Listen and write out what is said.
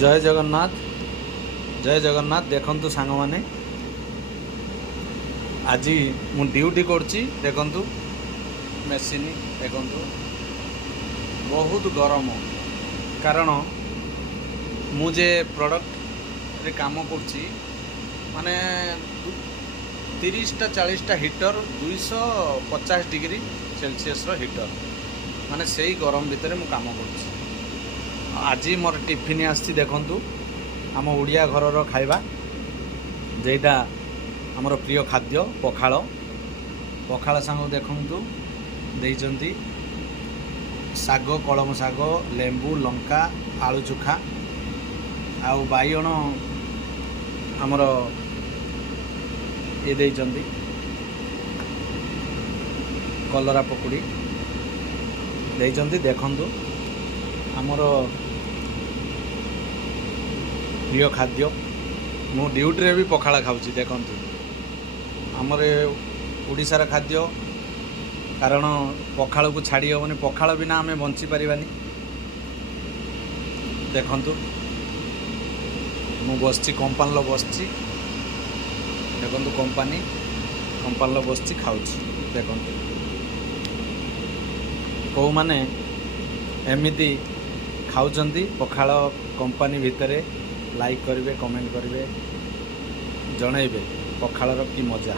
जय जगन्नाथ जय जगन्नाथ देखंतु सांग माने आज मु ड्यूटी करची देखंतु मेसीन देखंतु बहुत गरम कारण मुझे प्रोडक्ट रे काम करची माने 30टा 40टा हीटर 250 डिग्री सेल्सियस रो हीटर माने सही गरम भितर मु काम करची। आज मोर टिफिन आसी देखंतु आम ओडिया घरर खाइबा जेटा आमर प्रिय खाद्य पखाल पखाल सांग देखंतु देइचंती साग कलम साग लेंबू लंका आलू चोखा आउ बाइगण आमर ये देइचंती कलरा पकुड़ी देइचंती देखंतु आमर प्रिय खाद्य मु ड्यूटी भी पखाला खाऊँ देखंतु आमर ओडिशार खाद्य कारण पखाल को छाड़ी हेनी पखाल बिना आम बंची पारिबानी। देखंतु मु बसची कंपानी बसची देखंतु कंपानी बसची खाऊँ देखंतु कौ माने एमिति खाऊचंती पखाल कंपानी भितरे लाइक करेंगे कमेंट करेंगे जनइबे पखालर की मजा।